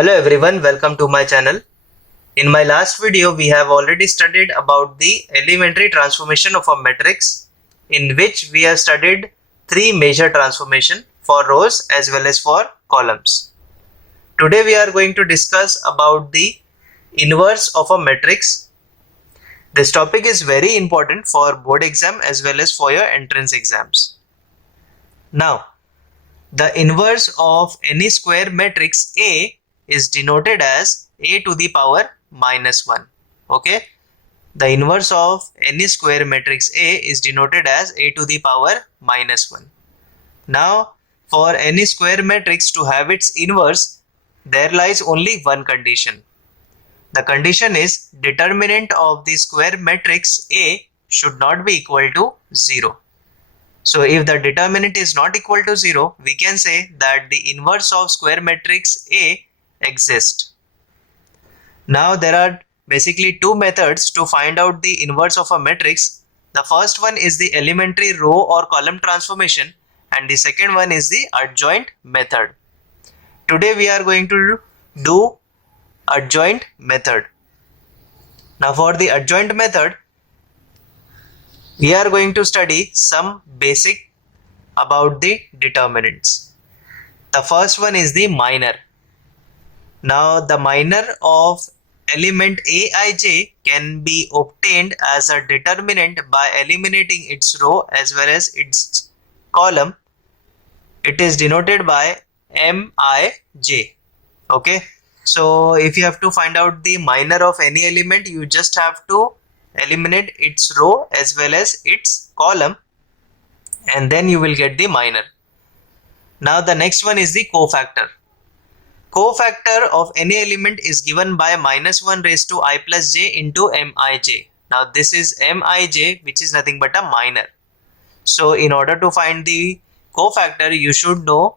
Hello everyone, welcome to my channel. In my last video, we have already studied about the elementary transformation of a matrix, in which we have studied three major transformation for rows as well as for columns. Today we are going to discuss about the inverse of a matrix. This topic is very important for board exam as well as for your entrance exams. Now, the inverse of any square matrix A is denoted as A to the power minus 1. Okay, the inverse of any square matrix A is denoted as A to the power minus 1. Now, for any square matrix to have its inverse, there lies only one condition. The condition is determinant of the square matrix A should not be equal to 0. So if the determinant is not equal to 0, we can say that the inverse of square matrix A exists. Now there are basically two methods to find out the inverse of a matrix. The first one is the elementary row or column transformation, and the second one is the adjoint method. Today we are going to do adjoint method. Now for the adjoint method, we are going to study some basic about the determinants. The first one is the minor. Now the minor of element Aij can be obtained as a determinant by eliminating its row as well as its column. It is denoted by Mij. Okay, so if you have to find out the minor of any element, you just have to eliminate its row as well as its column, and then you will get the minor. Now the next one is the cofactor. Cofactor of any element is given by minus 1 raised to I plus j into Mij. Now this is Mij, which is nothing but a minor. So in order to find the cofactor, you should know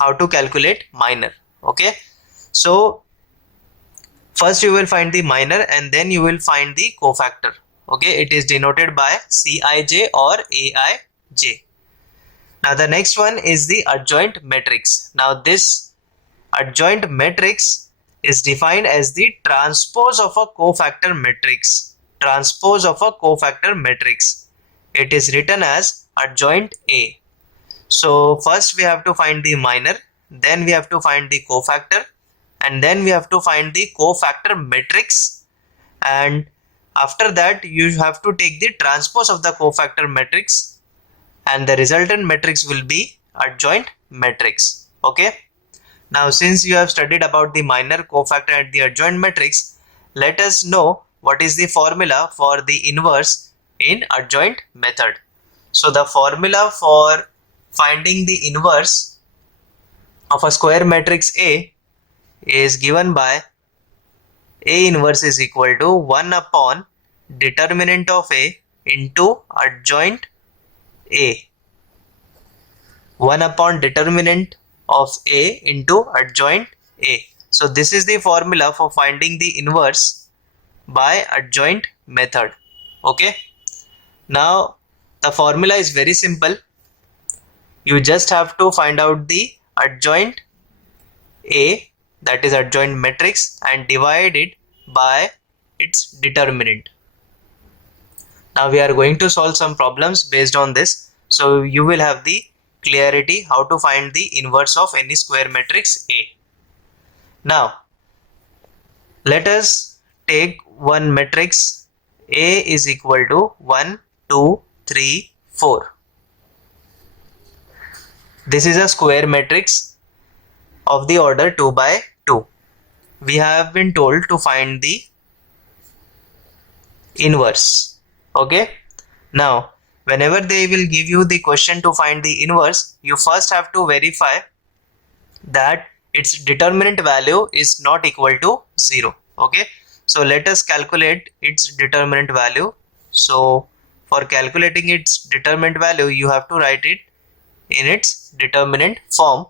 how to calculate minor. Okay, so first you will find the minor and then you will find the cofactor. Okay, it is denoted by Cij or Aij. Now the next one is the adjoint matrix. Now this adjoint matrix is defined as the transpose of a cofactor matrix. Transpose of a cofactor matrix. It is written as adjoint A. So first we have to find the minor, then we have to find the cofactor, and then we have to find the cofactor matrix, and after that you have to take the transpose of the cofactor matrix, and the resultant matrix will be adjoint matrix. Okay, now since you have studied about the minor, cofactor and the adjoint matrix, let us know what is the formula for the inverse in adjoint method. So the formula for finding the inverse of a square matrix A is given by A inverse is equal to 1 upon determinant of A into adjoint A. 1 upon determinant of A into adjoint A. So this is the formula for finding the inverse by adjoint method. Okay, now the formula is very simple. You just have to find out the adjoint A, that is adjoint matrix, and divide it by its determinant. Now we are going to solve some problems based on this, so you will have the clarity how to find the inverse of any square matrix A. Now let us take one matrix A is equal to 1, 2, 3, 4. This is a square matrix of the order 2 by 2. We have been told to find the inverse. Okay, now whenever they will give you the question to find the inverse, you first have to verify that its determinant value is not equal to 0. Okay, so let us calculate its determinant value. So for calculating its determinant value, you have to write it in its determinant form.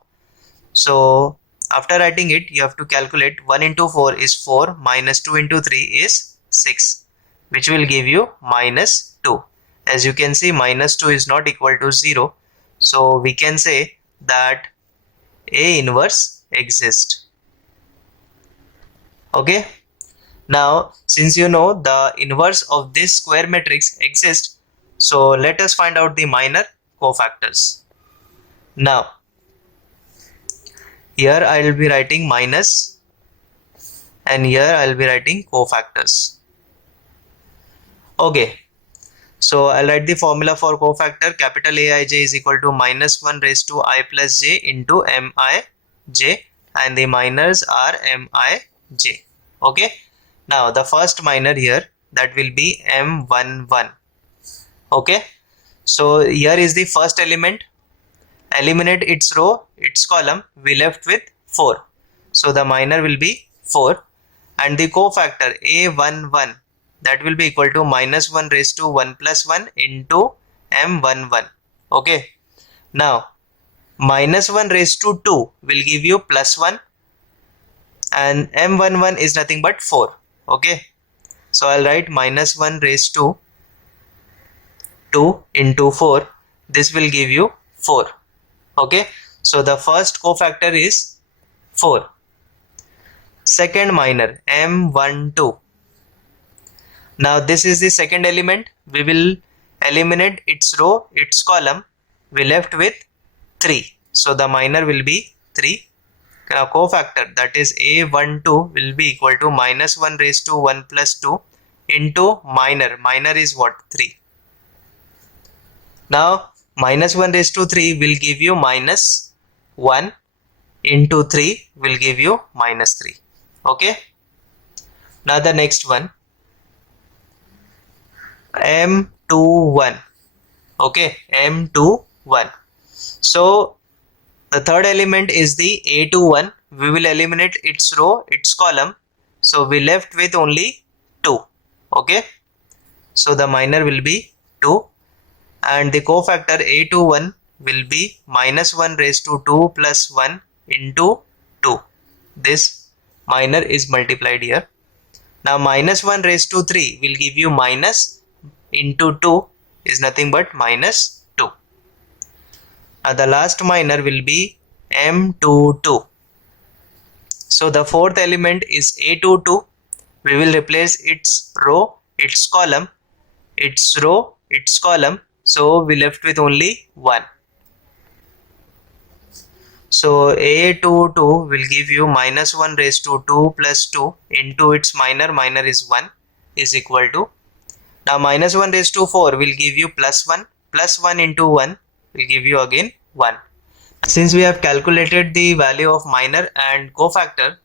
So after writing it, you have to calculate 1 into 4 is 4, minus 2 into 3 is 6, which will give you minus 2. As you can see, minus 2 is not equal to 0. So we can say that A inverse exists. Okay. Now, since you know the inverse of this square matrix exists, so let us find out the minor cofactors. Now, here I will be writing minus and here I will be writing cofactors. Okay, so I'll write the formula for cofactor. Capital Aij is equal to minus 1 raised to I plus j into Mij, and the minors are Mij. Okay, now the first minor here, that will be M11. Okay, so here is the first element. Eliminate its row, its column, we left with 4. So the minor will be 4, and the cofactor A11, that will be equal to minus 1 raised to 1 plus 1 into M11. Okay, now minus 1 raised to 2 will give you plus 1, and M11 is nothing but 4. Okay, so I'll write minus 1 raised to 2 into 4, this will give you 4. Okay, so the first cofactor is 4. Second minor M12. Now this is the second element. We will eliminate its row, its column. We left with 3. So the minor will be 3. Now cofactor, that is A12, will be equal to minus 1 raised to 1 plus 2 into minor. Minor is what? 3. Now minus 1 raised to 3 will give you minus 1 into 3 will give you minus 3. Okay, now the next one, M21. Okay, M21. So the third element is the A21. We will eliminate its row, its column, so we left with only 2. Okay, so the minor will be 2, and the cofactor A21 will be minus 1 raised to 2 plus 1 into 2. This minor is multiplied here. Now minus 1 raised to 3 will give you minus into 2 is nothing but minus 2. Now the last minor will be M22. So the fourth element is A22. We will replace its row, its column, its row, its column. So we left with only 1. So A22 will give you minus 1 raised to 2 plus 2 into its minor is 1 is equal to, now minus 1 raised to 4 will give you plus 1 into 1 will give you again 1. Since we have calculated the value of minor and cofactor,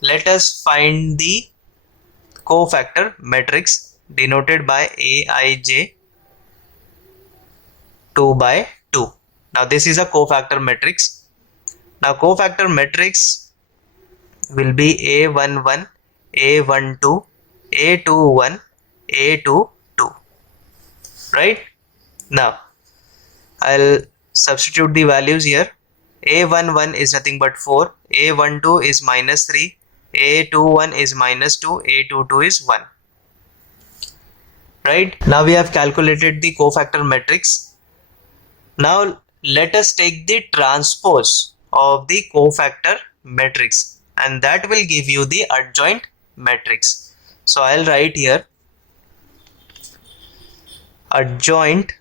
let us find the cofactor matrix denoted by Aij 2 by 2. Now this is a cofactor matrix. Now cofactor matrix will be A11, A12, A21, A22. Right? Now I'll substitute the values here. A11 is nothing but 4, A12 is minus 3, A21 is minus 2, A22 is 1. Right? Now we have calculated the cofactor matrix. Now let us take the transpose of the cofactor matrix, and that will give you the adjoint matrix. So I'll write here adjoint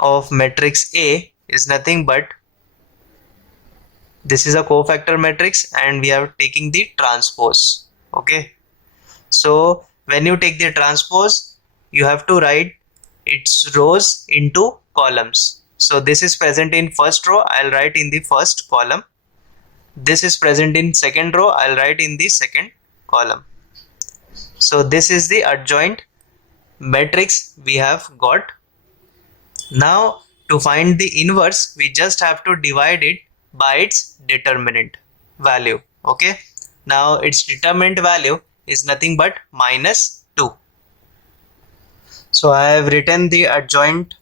of matrix A is nothing but, this is a cofactor matrix and we are taking the transpose. Okay, so when you take the transpose, you have to write its rows into columns. So this is present in first row, I'll write in the first column. This is present in second row, I'll write in the second column. So this is the adjoint matrix we have got. Now to find the inverse, we just have to divide it by its determinant value. Okay, now its determinant value is nothing but minus 2. So I have written the adjoint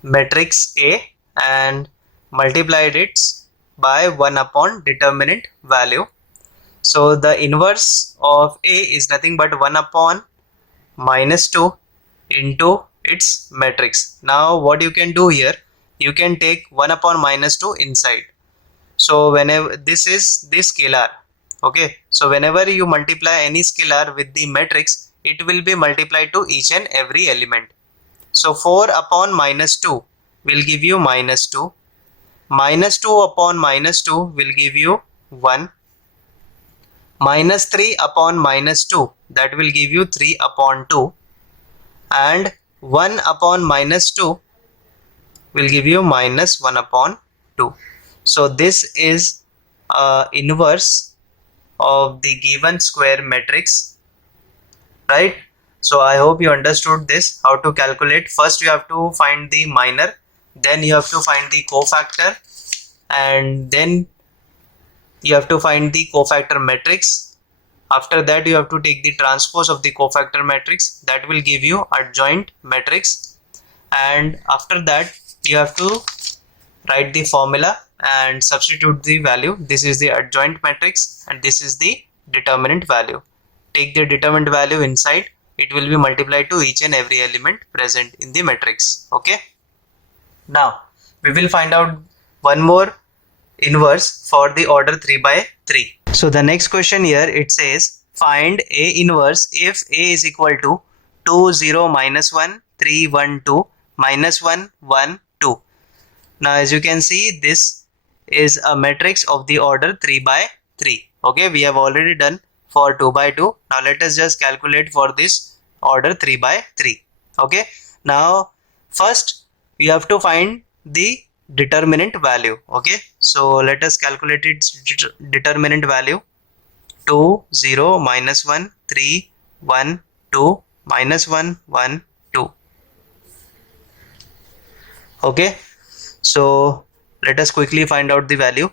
matrix A and multiplied it by 1 upon determinant value. So the inverse of A is nothing but 1 upon minus 2 into its matrix. Now what you can do here, you can take 1 upon minus 2 inside. So whenever this is the scalar, Okay, so whenever you multiply any scalar with the matrix, it will be multiplied to each and every element. So 4 upon minus 2 will give you minus 2. Minus 2 upon minus 2 will give you 1. Minus 3 upon minus 2, that will give you 3 upon 2. And 1 upon minus 2 will give you minus 1 upon 2. So this is inverse of the given square matrix, right? So I hope you understood this, how to calculate. First you have to find the minor, then you have to find the cofactor, and then you have to find the cofactor matrix. After that you have to take the transpose of the cofactor matrix, that will give you adjoint matrix. And after that you have to write the formula and substitute the value. This is the adjoint matrix and this is the determinant value. Take the determinant value inside, it will be multiplied to each and every element present in the matrix. Okay, now we will find out one more inverse for the order 3 by 3. So the next question here, it says find A inverse if A is equal to 2 0 minus 1 3 1 2 minus 1 1 2. Now as you can see, this is a matrix of the order 3 by 3. Okay, we have already done for 2 by 2. Now let us just calculate for this order 3 by 3. Okay, now first we have to find the determinant value. Okay, so let us calculate its determinant value. 2 0 minus 1 3 1 2 minus 1 1 2. Okay, so let us quickly find out the value.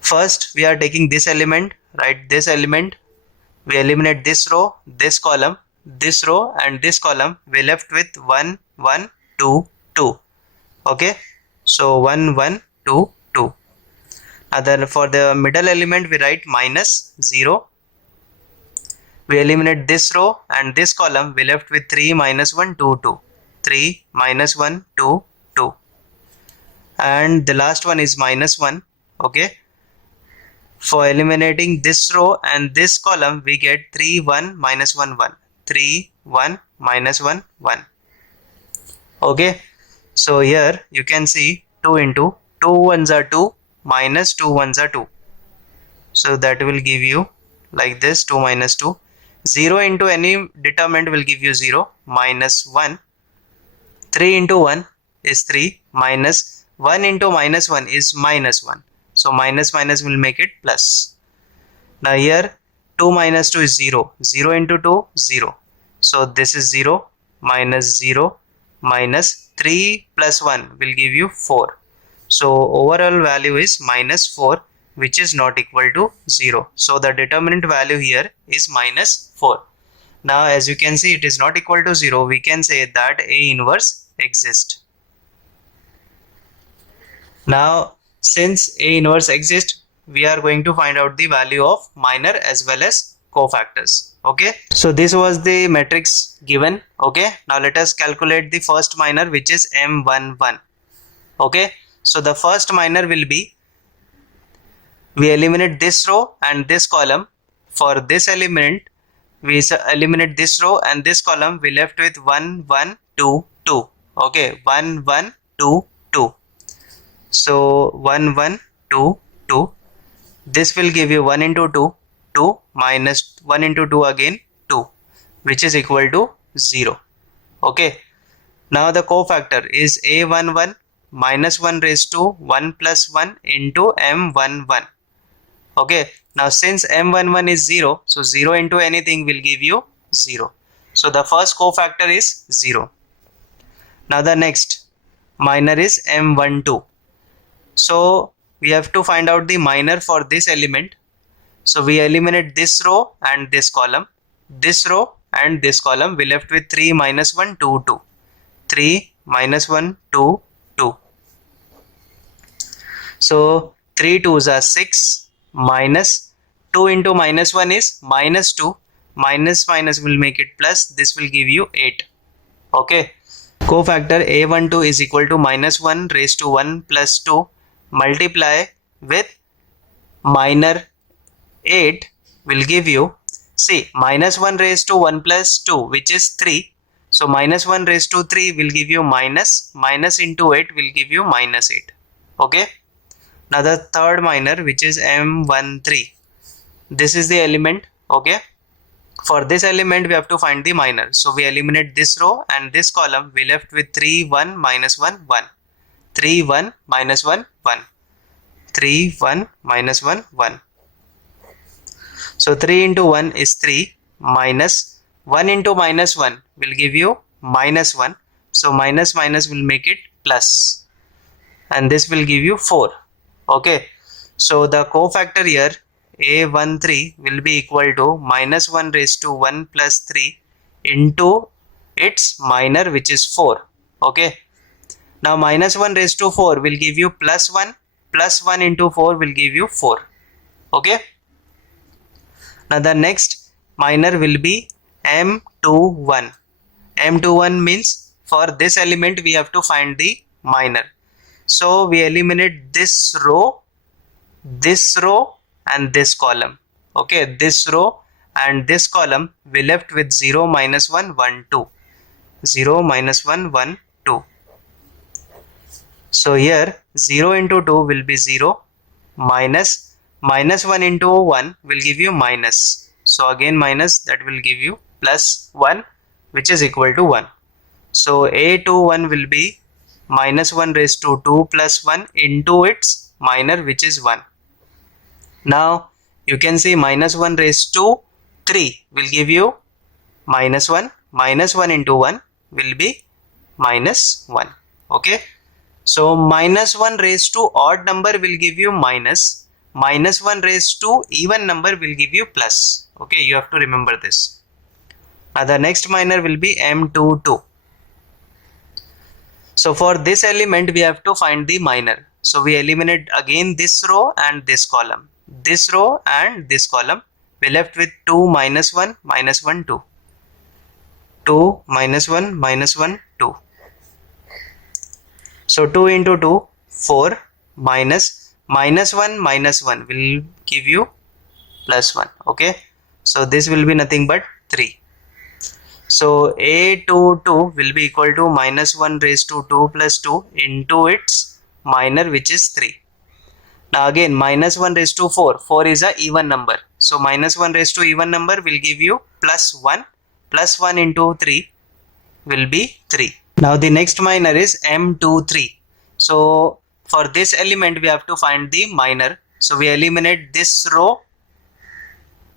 First we are taking this element, right? This element, we eliminate this row, this column, this row and this column. We left with 1 1 2 2. Okay, so 1 1 2 2. And then for the middle element we write minus 0. We eliminate this row and this column. We left with 3 minus 1 2 2. 3 minus 1 2 2. And the last one is minus 1. Okay, for eliminating this row and this column we get 3 1 minus 1 1. 3 1 minus 1 1. Okay, so here you can see 2 into 2 ones are 2 minus 2 ones are 2. So that will give you like this, 2 minus 2. 0 into any determinant will give you 0 minus 1. 3 into 1 is 3 minus 1 into minus 1 is minus 1. So minus minus will make it plus. Now here 2 minus 2 is 0. 0 into 2 0. So this is 0 minus 0 minus 3 plus 1 will give you 4. So overall value is minus 4, which is not equal to 0. So the determinant value here is minus 4. Now as you can see, it is not equal to 0. We can say that A inverse exists. Now since A inverse exists, we are going to find out the value of minor as well as cofactors. Okay, so this was the matrix given. Okay, now let us calculate the first minor, which is M11. Okay, so the first minor will be, we eliminate this row and this column. For this element we eliminate this row and this column. We left with 1 1 2 2. Okay, 1 1 2 2. So 1 1 2 2. This will give you 1 into 2 2 minus 1 into 2 again 2, which is equal to 0. Okay, now the cofactor is A11 minus 1 raised to 1 plus 1 into M11. Okay, now since M11 is 0, so 0 into anything will give you 0. So the first cofactor is 0. Now the next minor is M12. So we have to find out the minor for this element. So we eliminate this row and this column, this row and this column. We left with 3 minus 1 2 2. 3 minus 1 2 2. So 3 2s are 6 minus 2 into minus 1 is minus 2. Minus minus will make it plus. This will give you 8. Okay, cofactor A12 is equal to minus 1 raised to 1 plus 2 multiply with minor 8 will give you, see, minus 1 raised to 1 plus 2, which is 3. So minus 1 raised to 3 will give you minus into 8 will give you minus 8. Okay. Now the third minor, which is M13. This is the element. Okay. For this element we have to find the minor. So we eliminate this row and this column. We left with 3, 1, minus 1, 1. 3, 1, minus 1, 1. 3, 1, minus 1, 1. So 3 into 1 is 3, minus 1 into minus 1 will give you minus 1. So minus minus will make it plus, and this will give you 4. Okay. So the cofactor here A13 will be equal to minus 1 raised to 1 plus 3 into its minor, which is 4. Okay. Now minus 1 raised to 4 will give you plus 1. Plus 1 into 4 will give you 4. Okay. Now the next minor will be M21. M21 means for this element we have to find the minor. So we eliminate this row, and this column. Okay, this row and this column, we left with 0, minus 1, 1, 2. 0, minus 1, 1, 2. So here 0 into 2 will be 0, minus 1 into 1 will give you minus. So again minus, that will give you plus 1, which is equal to 1. So A21 will be minus 1 raised to 2 plus 1 into its minor, which is 1. Now you can see minus 1 raised to 3 will give you minus 1. Minus 1 into 1 will be minus 1. Okay. So minus 1 raised to odd number will give you minus. Minus 1 raised to even number will give you plus. Okay, you have to remember this. Now the next minor will be M22. So for this element we have to find the minor. So we eliminate again this row and this column. This row and this column. We left with 2, minus 1, minus 1, 2. 2, minus 1, minus 1, 2. So 2 into 2, 4, minus 1, minus 1 will give you plus 1. Okay. So this will be nothing but 3. So A22 will be equal to minus 1 raised to 2 plus 2 into its minor, which is 3. Now again minus 1 raised to 4. 4 is a even number. So minus 1 raised to even number will give you plus 1. Plus 1 into 3 will be 3. Now the next minor is M23. So for this element we have to find the minor. So we eliminate this row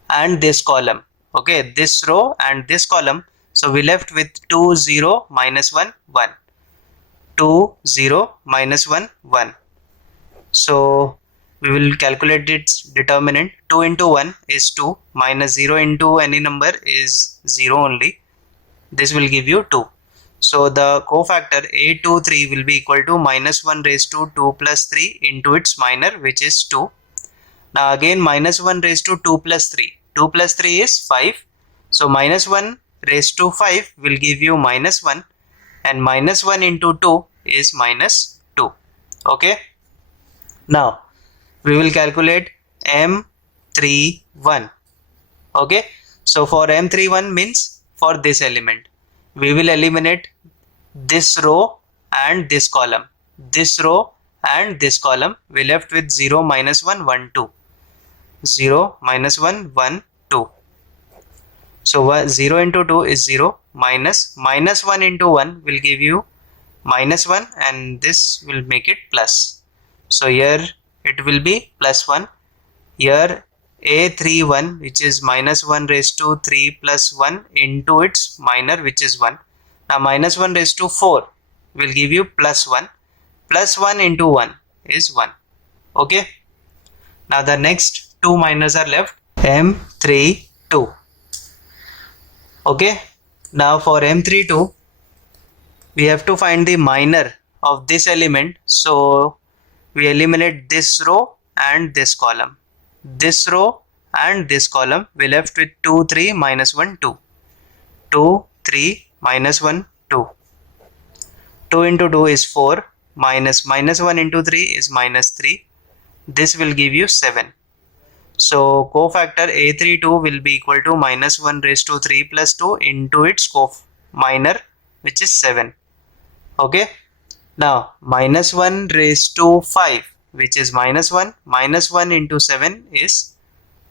and this column. Okay, this row and this column. So we left with 2, 0, minus 1, 1. 2, 0, minus 1, 1. So we will calculate its determinant. 2 into 1 is 2, minus 0 into any number is 0 only. This will give you 2. So the cofactor A23 will be equal to minus 1 raised to 2 plus 3 into its minor, which is 2. Now again minus 1 raised to 2 plus 3. 2 plus 3 is 5. So minus 1 raised to 5 will give you minus 1, and minus 1 into 2 is minus 2. Okay. Now we will calculate M31. Okay. So for M31 means for this element we will eliminate this row and this column. This row and this column, we left with 0, minus 1, 1, 2. 0, minus 1, 1, 2. So 0 into 2 is 0, minus 1 into 1 will give you minus 1, and this will make it plus. So here it will be plus 1. Here A31, which is minus 1 raised to 3 plus 1 into its minor, which is 1. Now minus 1 raised to 4 will give you plus 1. Plus 1 into 1 is 1. Okay. Now the next two minors are left. M32. Okay. Now for M32 we have to find the minor of this element. So we eliminate this row and this column. This row and this column, we left with 2, 3, minus 1, 2. 2, 3, minus 1, 2. 2 into 2 is 4, minus 1 into 3 is minus 3. This will give you 7. So cofactor A32 will be equal to minus 1 raised to 3 plus 2 into its minor, which is 7. Okay. Now minus 1 raised to 5, which is minus 1. Minus 1 into 7 is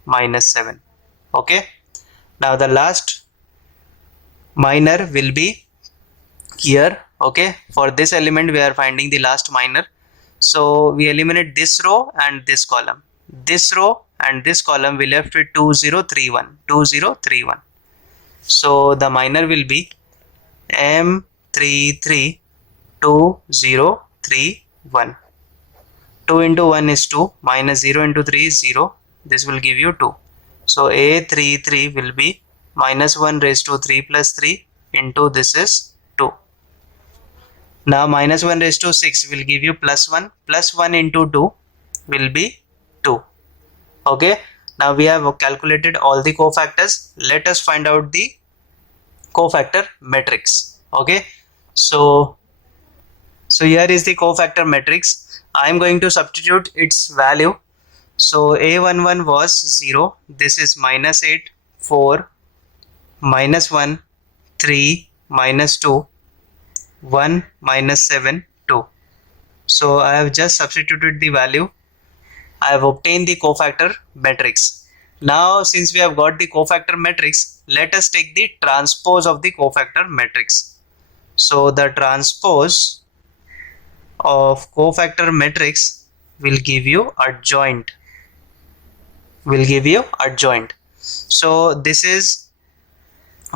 minus 7. Okay. Now the last minor will be here. Okay. For this element we are finding the last minor. So we eliminate this row and this column. This row and this column we left with 2031. 2031. So the minor will be M33 2031. 2 into 1 is 2, minus 0 into 3 is 0. This will give you 2. So A33 will be minus 1 raised to 3 plus 3 into this is 2. Now minus 1 raised to 6 will give you plus 1. Plus 1 into 2 will be 2. Okay. Now we have calculated all the cofactors. Let us find out the cofactor matrix. Okay. So here is the cofactor matrix. I am going to substitute its value. So A11 was 0. This is minus 8, 4, minus 1, 3, minus 2, 1, minus 7, 2. So I have just substituted the value. I have obtained the cofactor matrix. Now since we have got the cofactor matrix, let us take the transpose of the cofactor matrix. So the transpose of cofactor matrix will give you adjoint. So this is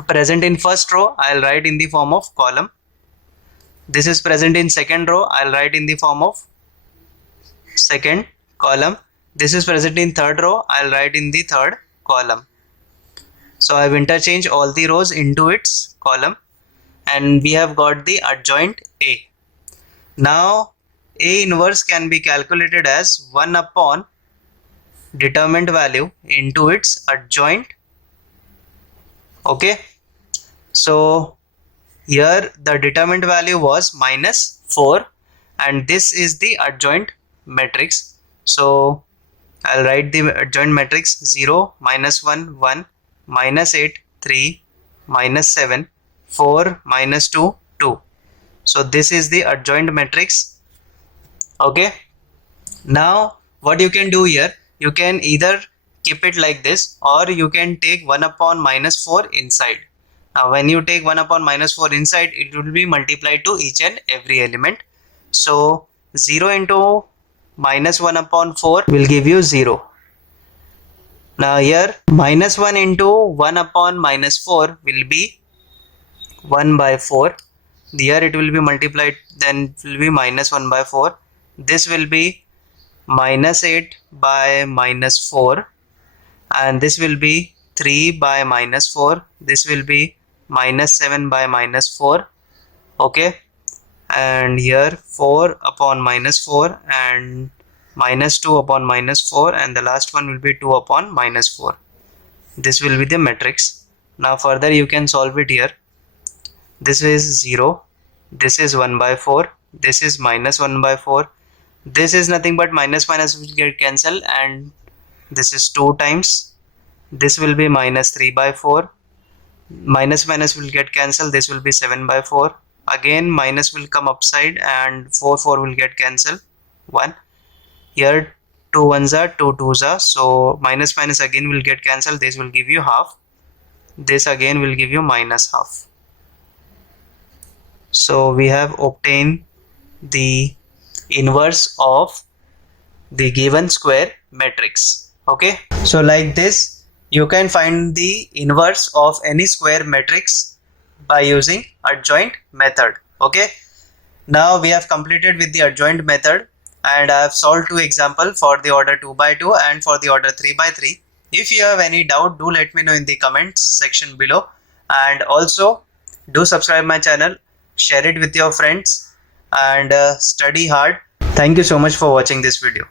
present in first row, I'll write in the form of column. This is present in second row, I'll write in the form of second column. This is present in third row, I'll write in the third column. So I've interchanged all the rows into its column and we have got the adjoint A. Now A inverse can be calculated as 1 upon determined value into its adjoint. Okay. So here the determined value was minus 4 and this is the adjoint matrix. So I'll write the adjoint matrix 0, minus 1, 1, minus 8, 3, minus 7, 4, minus 2, 2. So this is the adjoint matrix. Okay. Now what you can do here, you can either keep it like this or you can take 1 upon minus 4 inside. Now when you take 1 upon minus 4 inside, it will be multiplied to each and every element. So 0 into minus 1 upon 4 will give you 0. Now here minus 1 into 1 upon minus 4 will be 1 by 4. Here it will be multiplied, then it will be minus 1 by 4. This will be minus 8 by minus 4 and this will be 3 by minus 4. This will be minus 7 by minus 4. Okay. And here 4 upon minus 4 and minus 2 upon minus 4 and the last one will be 2 upon minus 4. This will be the matrix. Now further you can solve it here. This is 0. This is 1 by 4. This is minus 1 by 4. This is nothing but minus minus will get cancelled and this is 2 times. This will be minus 3 by 4. Minus minus will get cancelled. This will be 7 by 4. Again minus will come upside and 4 will get cancelled. 1. Here 2 ones are 2 twos are. So minus minus again will get cancelled. This will give you half. This again will give you minus half. So we have obtained the inverse of the given square matrix. Okay. So like this you can find the inverse of any square matrix by using adjoint method. Okay. Now we have completed with the adjoint method and I have solved 2 examples for the order 2 by 2 and for the order 3 by 3. If you have any doubt, do let me know in the comments section below and also do subscribe my channel, share it with your friends and study hard. Thank you so much for watching this video.